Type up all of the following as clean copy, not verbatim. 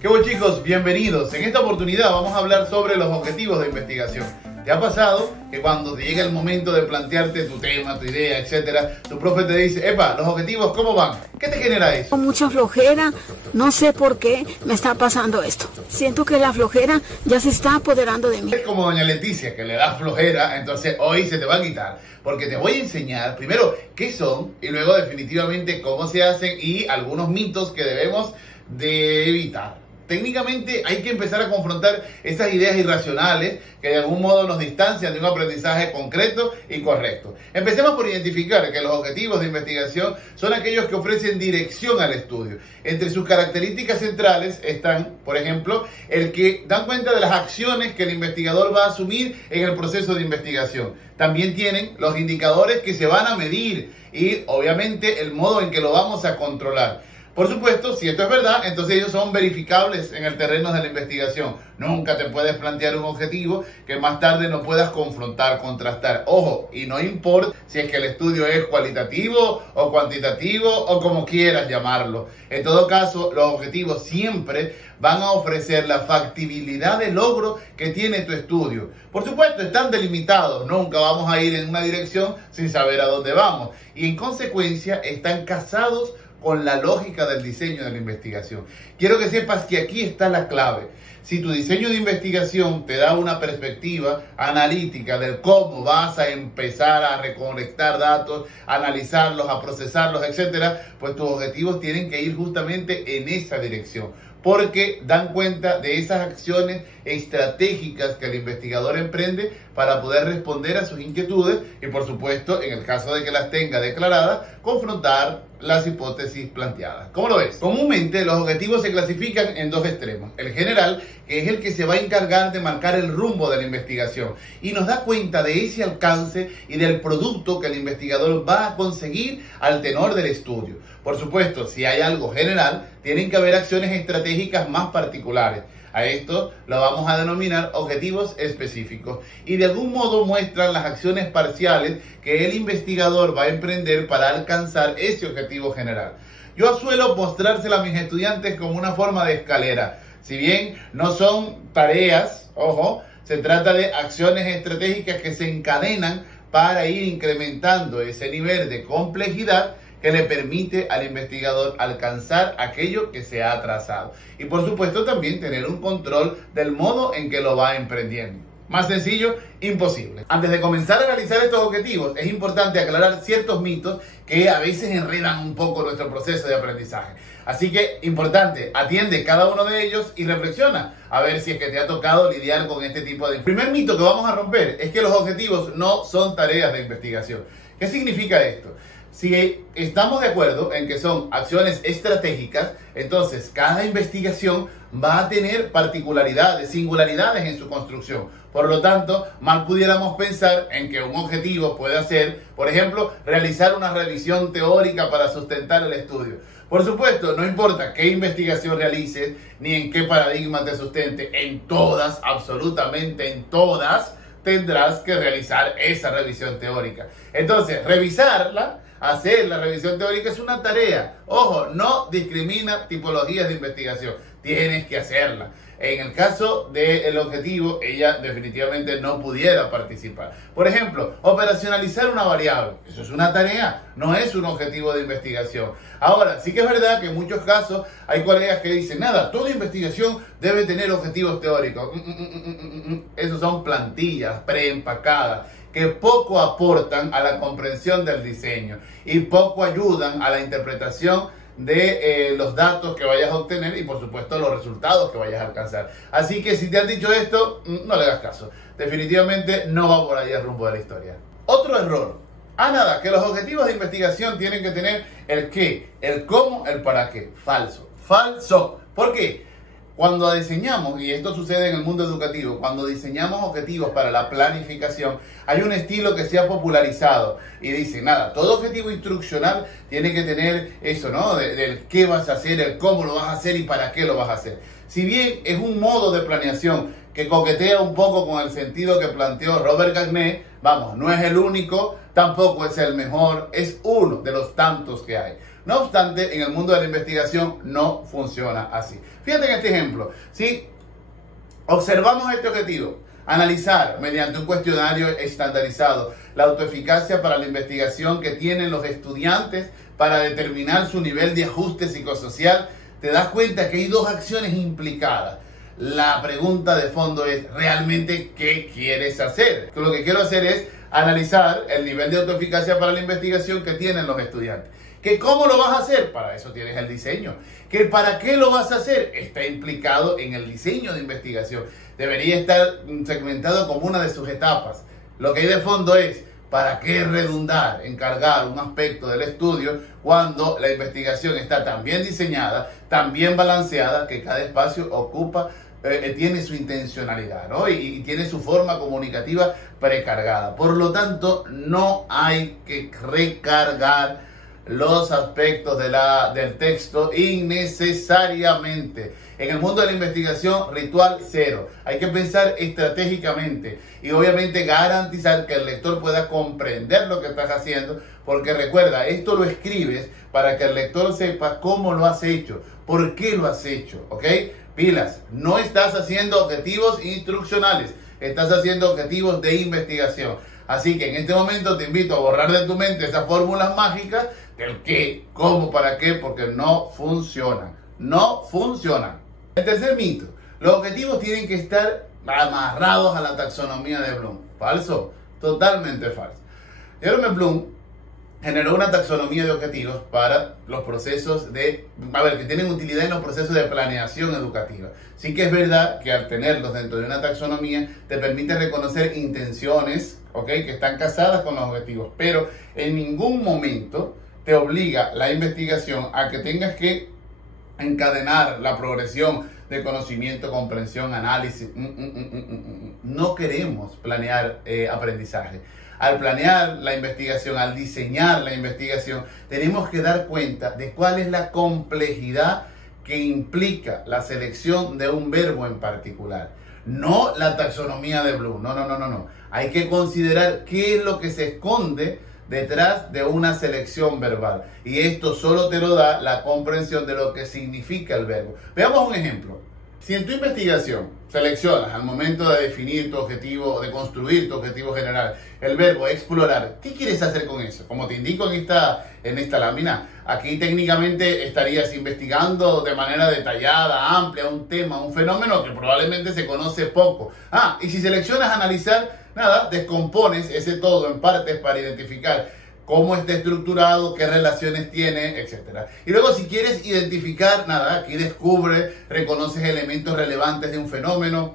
¿Qué bueno, chicos? Bienvenidos. En esta oportunidad vamos a hablar sobre los objetivos de investigación. ¿Te ha pasado que cuando te llega el momento de plantearte tu tema, tu idea, etcétera, tu profe te dice, epa, los objetivos, ¿cómo van? ¿Qué te genera eso? Con mucha flojera, no sé por qué me está pasando esto. Siento que la flojera ya se está apoderando de mí. Es como doña Leticia, que le da flojera, entonces hoy se te va a quitar. Porque te voy a enseñar primero qué son y luego definitivamente cómo se hacen y algunos mitos que debemos de evitar. Técnicamente hay que empezar a confrontar esas ideas irracionales que de algún modo nos distancian de un aprendizaje concreto y correcto. Empecemos por identificar que los objetivos de investigación son aquellos que ofrecen dirección al estudio. Entre sus características centrales están, por ejemplo, el que dan cuenta de las acciones que el investigador va a asumir en el proceso de investigación. También tienen los indicadores que se van a medir y obviamente el modo en que lo vamos a controlar. Por supuesto, si esto es verdad, entonces ellos son verificables en el terreno de la investigación. Nunca te puedes plantear un objetivo que más tarde no puedas confrontar, contrastar. Ojo, y no importa si es que el estudio es cualitativo o cuantitativo o como quieras llamarlo. En todo caso, los objetivos siempre van a ofrecer la factibilidad de logro que tiene tu estudio. Por supuesto, están delimitados. Nunca vamos a ir en una dirección sin saber a dónde vamos. Y en consecuencia, están casados con la lógica del diseño de la investigación. Quiero que sepas que aquí está la clave. Si tu diseño de investigación te da una perspectiva analítica de cómo vas a empezar a recolectar datos, a analizarlos, a procesarlos, etcétera, pues tus objetivos tienen que ir justamente en esa dirección, porque dan cuenta de esas acciones estratégicas que el investigador emprende para poder responder a sus inquietudes y, por supuesto, en el caso de que las tenga declaradas, confrontar las hipótesis planteadas. ¿Cómo lo ves? Comúnmente los objetivos se clasifican en dos extremos. El general, que es el que se va a encargar de marcar el rumbo de la investigación y nos da cuenta de ese alcance y del producto que el investigador va a conseguir al tenor del estudio. Por supuesto, si hay algo general, tienen que haber acciones estratégicas más particulares. A esto lo vamos a denominar objetivos específicos y de algún modo muestran las acciones parciales que el investigador va a emprender para alcanzar ese objetivo general. Yo suelo mostrárselas a mis estudiantes como una forma de escalera. Si bien no son tareas, ojo, se trata de acciones estratégicas que se encadenan para ir incrementando ese nivel de complejidad que le permite al investigador alcanzar aquello que se ha trazado. Y por supuesto también tener un control del modo en que lo va emprendiendo. Más sencillo, imposible. Antes de comenzar a realizar estos objetivos, es importante aclarar ciertos mitos que a veces enredan un poco nuestro proceso de aprendizaje. Así que, importante, atiende cada uno de ellos y reflexiona a ver si es que te ha tocado lidiar con este tipo de... El primer mito que vamos a romper es que los objetivos no son tareas de investigación. ¿Qué significa esto? Si estamos de acuerdo en que son acciones estratégicas, entonces cada investigación va a tener particularidades, singularidades en su construcción. Por lo tanto, mal pudiéramos pensar en que un objetivo puede ser, por ejemplo, realizar una revisión teórica para sustentar el estudio. Por supuesto, no importa qué investigación realices, ni en qué paradigma te sustente, en todas, absolutamente en todas, tendrás que realizar esa revisión teórica. Entonces, hacer la revisión teórica es una tarea. Ojo, no discrimina tipologías de investigación. Tienes que hacerla. En el caso del objetivo, ella definitivamente no pudiera participar. Por ejemplo, operacionalizar una variable. Eso es una tarea, no es un objetivo de investigación. Ahora, sí que es verdad que en muchos casos hay colegas que dicen, nada, toda investigación debe tener objetivos teóricos. Esos son plantillas preempacadas que poco aportan a la comprensión del diseño y poco ayudan a la interpretación de los datos que vayas a obtener y por supuesto los resultados que vayas a alcanzar. Así que si te han dicho esto, no le hagas caso. Definitivamente no va por ahí el rumbo de la historia. Otro error. Nada, que los objetivos de investigación tienen que tener el qué, el cómo, el para qué. Falso. Falso. ¿Por qué? Cuando diseñamos, y esto sucede en el mundo educativo, cuando diseñamos objetivos para la planificación, hay un estilo que se ha popularizado y dice, nada, todo objetivo instruccional tiene que tener eso, ¿no? Del qué vas a hacer, el cómo lo vas a hacer y para qué lo vas a hacer. Si bien es un modo de planeación que coquetea un poco con el sentido que planteó Robert Gagné, vamos, no es el único, tampoco es el mejor, es uno de los tantos que hay. No obstante, en el mundo de la investigación no funciona así. Fíjate en este ejemplo. Si observamos este objetivo, analizar mediante un cuestionario estandarizado la autoeficacia para la investigación que tienen los estudiantes para determinar su nivel de ajuste psicosocial, te das cuenta que hay dos acciones implicadas. La pregunta de fondo es, ¿realmente qué quieres hacer? Lo que quiero hacer es analizar el nivel de autoeficacia para la investigación que tienen los estudiantes. ¿Que cómo lo vas a hacer? Para eso tienes el diseño. ¿Que para qué lo vas a hacer? Está implicado en el diseño de investigación. Debería estar segmentado como una de sus etapas. Lo que hay de fondo es, ¿para qué redundar en cargar un aspecto del estudio cuando la investigación está tan bien diseñada, tan bien balanceada, que cada espacio ocupa, tiene su intencionalidad, ¿no? y tiene su forma comunicativa precargada? Por lo tanto, no hay que recargar los aspectos del texto innecesariamente. En el mundo de la investigación, ritual cero. Hay que pensar estratégicamente y obviamente garantizar que el lector pueda comprender lo que estás haciendo, porque recuerda, esto lo escribes para que el lector sepa cómo lo has hecho, por qué lo has hecho, ¿ok? Pilas, no estás haciendo objetivos instruccionales, estás haciendo objetivos de investigación. Así que en este momento te invito a borrar de tu mente esas fórmulas mágicas del qué, cómo, para qué, porque no funcionan. No funcionan. El tercer mito: los objetivos tienen que estar amarrados a la taxonomía de Bloom. ¿Falso? Totalmente falso. Jerome Bloom generó una taxonomía de objetivos para los procesos que tienen utilidad en los procesos de planeación educativa. Sí que es verdad que al tenerlos dentro de una taxonomía te permite reconocer intenciones, ¿ok?, que están casadas con los objetivos, pero en ningún momento te obliga la investigación a que tengas que encadenar la progresión de conocimiento, comprensión, análisis. No queremos planear aprendizaje. Al planear la investigación, al diseñar la investigación, tenemos que dar cuenta de cuál es la complejidad que implica la selección de un verbo en particular. No la taxonomía de Bloom, no. Hay que considerar qué es lo que se esconde detrás de una selección verbal. Y esto solo te lo da la comprensión de lo que significa el verbo. Veamos un ejemplo. Si en tu investigación seleccionas al momento de definir tu objetivo, de construir tu objetivo general, el verbo explorar, ¿qué quieres hacer con eso? Como te indico en esta lámina, aquí técnicamente estarías investigando de manera detallada, amplia, un tema, un fenómeno que probablemente se conoce poco. Y si seleccionas analizar, descompones ese todo en partes para identificar cómo está estructurado, qué relaciones tiene, etc. Y luego, si quieres identificar, aquí reconoces elementos relevantes de un fenómeno.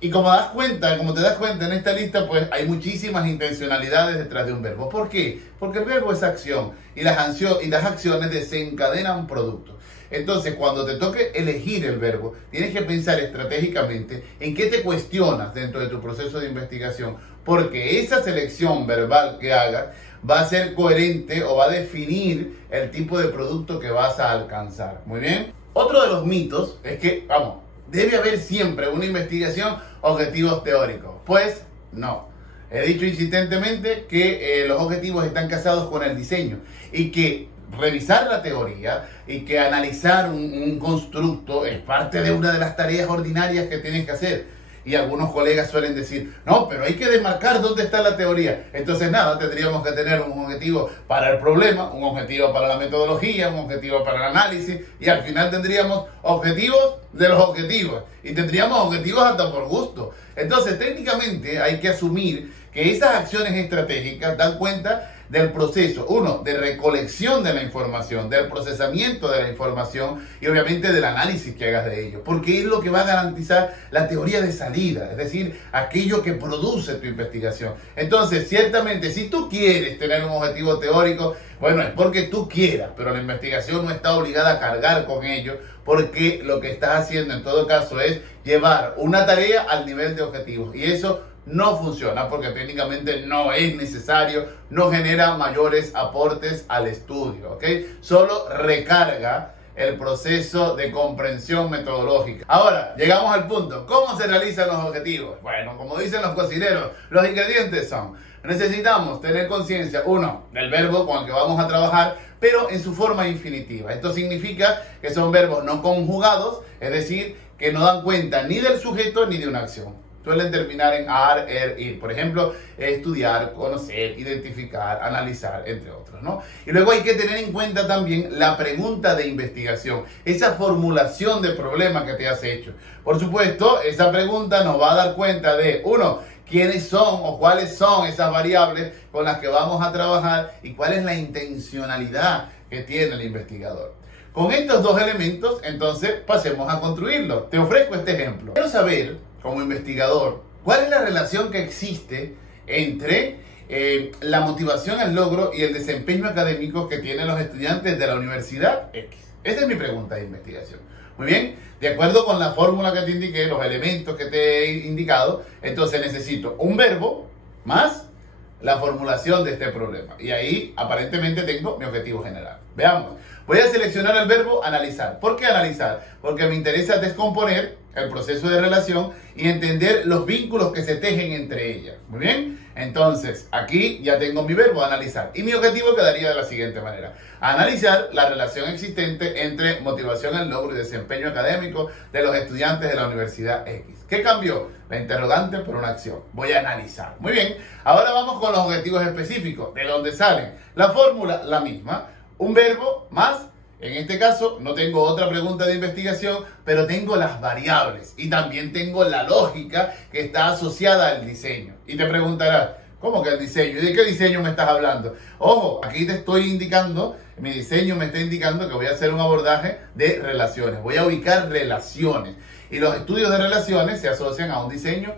Y como te das cuenta en esta lista, pues hay muchísimas intencionalidades detrás de un verbo. ¿Por qué? Porque el verbo es acción y las acciones desencadenan productos. Entonces, cuando te toque elegir el verbo, tienes que pensar estratégicamente en qué te cuestionas dentro de tu proceso de investigación, porque esa selección verbal que hagas va a ser coherente o va a definir el tipo de producto que vas a alcanzar. Muy bien. Otro de los mitos es que, debe haber siempre una investigación objetivos teóricos. Pues no. He dicho insistentemente que los objetivos están casados con el diseño y que revisar la teoría y que analizar un constructo es parte de una de las tareas ordinarias que tienes que hacer. Y algunos colegas suelen decir, no, pero hay que demarcar dónde está la teoría. Entonces tendríamos que tener un objetivo para el problema, un objetivo para la metodología, un objetivo para el análisis, y al final tendríamos objetivos de los objetivos. Y tendríamos objetivos hasta por gusto. Entonces, técnicamente hay que asumir que esas acciones estratégicas dan cuenta del proceso, de recolección de la información, del procesamiento de la información y obviamente del análisis que hagas de ello, porque es lo que va a garantizar la teoría de salida, es decir, aquello que produce tu investigación. Entonces, ciertamente, si tú quieres tener un objetivo teórico, es porque tú quieras, pero la investigación no está obligada a cargar con ello, porque lo que estás haciendo en todo caso es llevar una tarea al nivel de objetivos, y eso no funciona porque técnicamente no es necesario, no genera mayores aportes al estudio, ¿ok? Solo recarga el proceso de comprensión metodológica. Ahora, llegamos al punto. ¿Cómo se realizan los objetivos? Bueno, como dicen los cocineros, los ingredientes son, Necesitamos tener conciencia, uno, del verbo con el que vamos a trabajar, pero en su forma infinitiva. Esto significa que son verbos no conjugados, es decir, que no dan cuenta ni del sujeto ni de una acción. Suelen terminar en ar, er, ir. Por ejemplo, estudiar, conocer, identificar, analizar, entre otros, ¿no? Y luego hay que tener en cuenta también la pregunta de investigación, esa formulación de problema que te has hecho. Por supuesto, esa pregunta nos va a dar cuenta de, uno, quiénes son o cuáles son esas variables con las que vamos a trabajar y cuál es la intencionalidad que tiene el investigador. Con estos dos elementos, entonces, pasemos a construirlo. Te ofrezco este ejemplo. Quiero saber, como investigador, cuál es la relación que existe entre la motivación al logro y el desempeño académico que tienen los estudiantes de la Universidad X. Esa es mi pregunta de investigación. Muy bien, de acuerdo con la fórmula que te indiqué, los elementos que te he indicado, entonces necesito un verbo más la formulación de este problema. Y ahí aparentemente tengo mi objetivo general. Veamos. Voy a seleccionar el verbo analizar. ¿Por qué analizar? Porque me interesa descomponer el proceso de relación y entender los vínculos que se tejen entre ellas. Muy bien. Entonces, aquí ya tengo mi verbo analizar. Y mi objetivo quedaría de la siguiente manera. Analizar la relación existente entre motivación al logro y desempeño académico de los estudiantes de la Universidad X. ¿Qué cambió? La interrogante por una acción. Voy a analizar. Muy bien. Ahora vamos con los objetivos específicos. ¿De dónde salen? La fórmula, la misma. Un verbo más, en este caso no tengo otra pregunta de investigación, pero tengo las variables y también tengo la lógica que está asociada al diseño. Y te preguntarás, ¿cómo que el diseño? ¿Y de qué diseño me estás hablando? Ojo, aquí te estoy indicando, mi diseño me está indicando que voy a hacer un abordaje de relaciones. Voy a ubicar relaciones. Y los estudios de relaciones se asocian a un diseño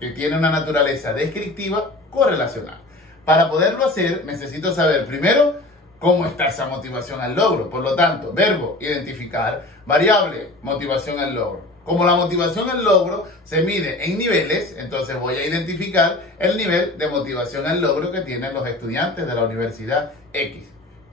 que tiene una naturaleza descriptiva correlacional. Para poderlo hacer, necesito saber primero cómo está esa motivación al logro. Por lo tanto, verbo, identificar, variable, motivación al logro. Como la motivación al logro se mide en niveles, entonces voy a identificar el nivel de motivación al logro que tienen los estudiantes de la Universidad X.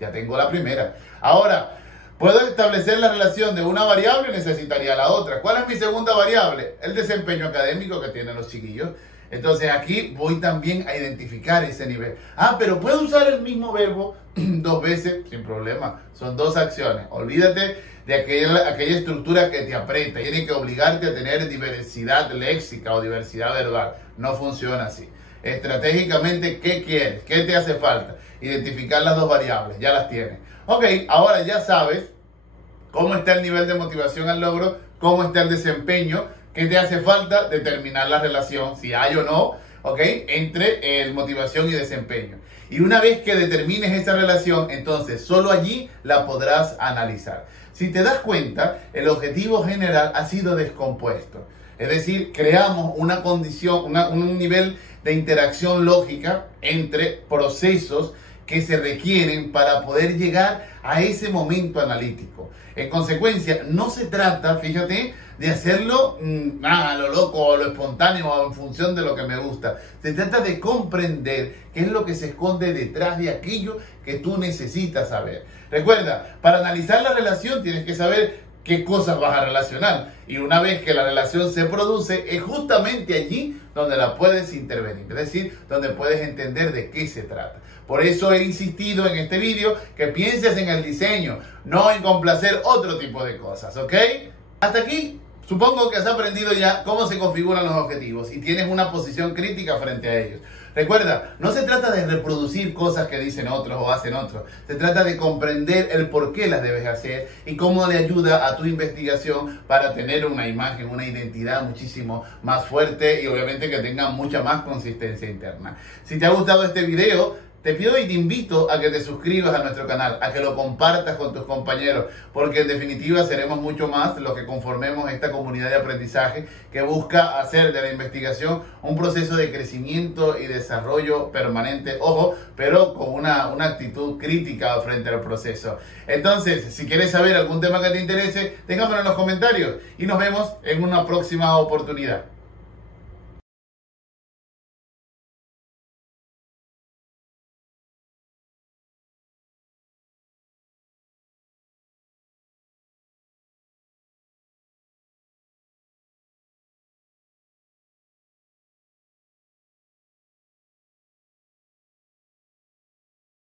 Ya tengo la primera. Ahora, ¿puedo establecer la relación de una variable? Necesitaría la otra. ¿Cuál es mi segunda variable? El desempeño académico que tienen los chiquillos. Entonces aquí voy también a identificar ese nivel. Ah, pero ¿puedo usar el mismo verbo dos veces? Sin problema. Son dos acciones. Olvídate de aquella estructura que te aprieta. Tiene que obligarte a tener diversidad léxica o diversidad verbal. No funciona así. Estratégicamente, ¿qué quieres? ¿Qué te hace falta? Identificar las dos variables. Ya las tienes. Ok, ahora ya sabes cómo está el nivel de motivación al logro, cómo está el desempeño. ¿Qué te hace falta? Determinar la relación, si hay o no, ¿ok? Entre motivación y desempeño. Y una vez que determines esa relación, entonces solo allí la podrás analizar. Si te das cuenta, el objetivo general ha sido descompuesto. Es decir, creamos una condición, un nivel de interacción lógica entre procesos que se requieren para poder llegar a ese momento analítico. En consecuencia, no se trata, fíjate, de hacerlo a lo loco, a lo espontáneo, en función de lo que me gusta. Se trata de comprender qué es lo que se esconde detrás de aquello que tú necesitas saber. Recuerda, para analizar la relación tienes que saber qué cosas vas a relacionar. Y una vez que la relación se produce, es justamente allí donde la puedes intervenir. Es decir, donde puedes entender de qué se trata. Por eso he insistido en este vídeo que pienses en el diseño, no en complacer otro tipo de cosas, ¿ok? Hasta aquí, supongo que has aprendido ya cómo se configuran los objetivos y tienes una posición crítica frente a ellos. Recuerda, no se trata de reproducir cosas que dicen otros o hacen otros. Se trata de comprender el por qué las debes hacer y cómo le ayuda a tu investigación para tener una imagen, una identidad muchísimo más fuerte y obviamente que tenga mucha más consistencia interna. Si te ha gustado este video, te pido y te invito a que te suscribas a nuestro canal, a que lo compartas con tus compañeros, porque en definitiva seremos mucho más los que conformemos esta comunidad de aprendizaje que busca hacer de la investigación un proceso de crecimiento y desarrollo permanente, ojo, pero con una actitud crítica frente al proceso. Entonces, si quieres saber algún tema que te interese, déjamelo en los comentarios y nos vemos en una próxima oportunidad.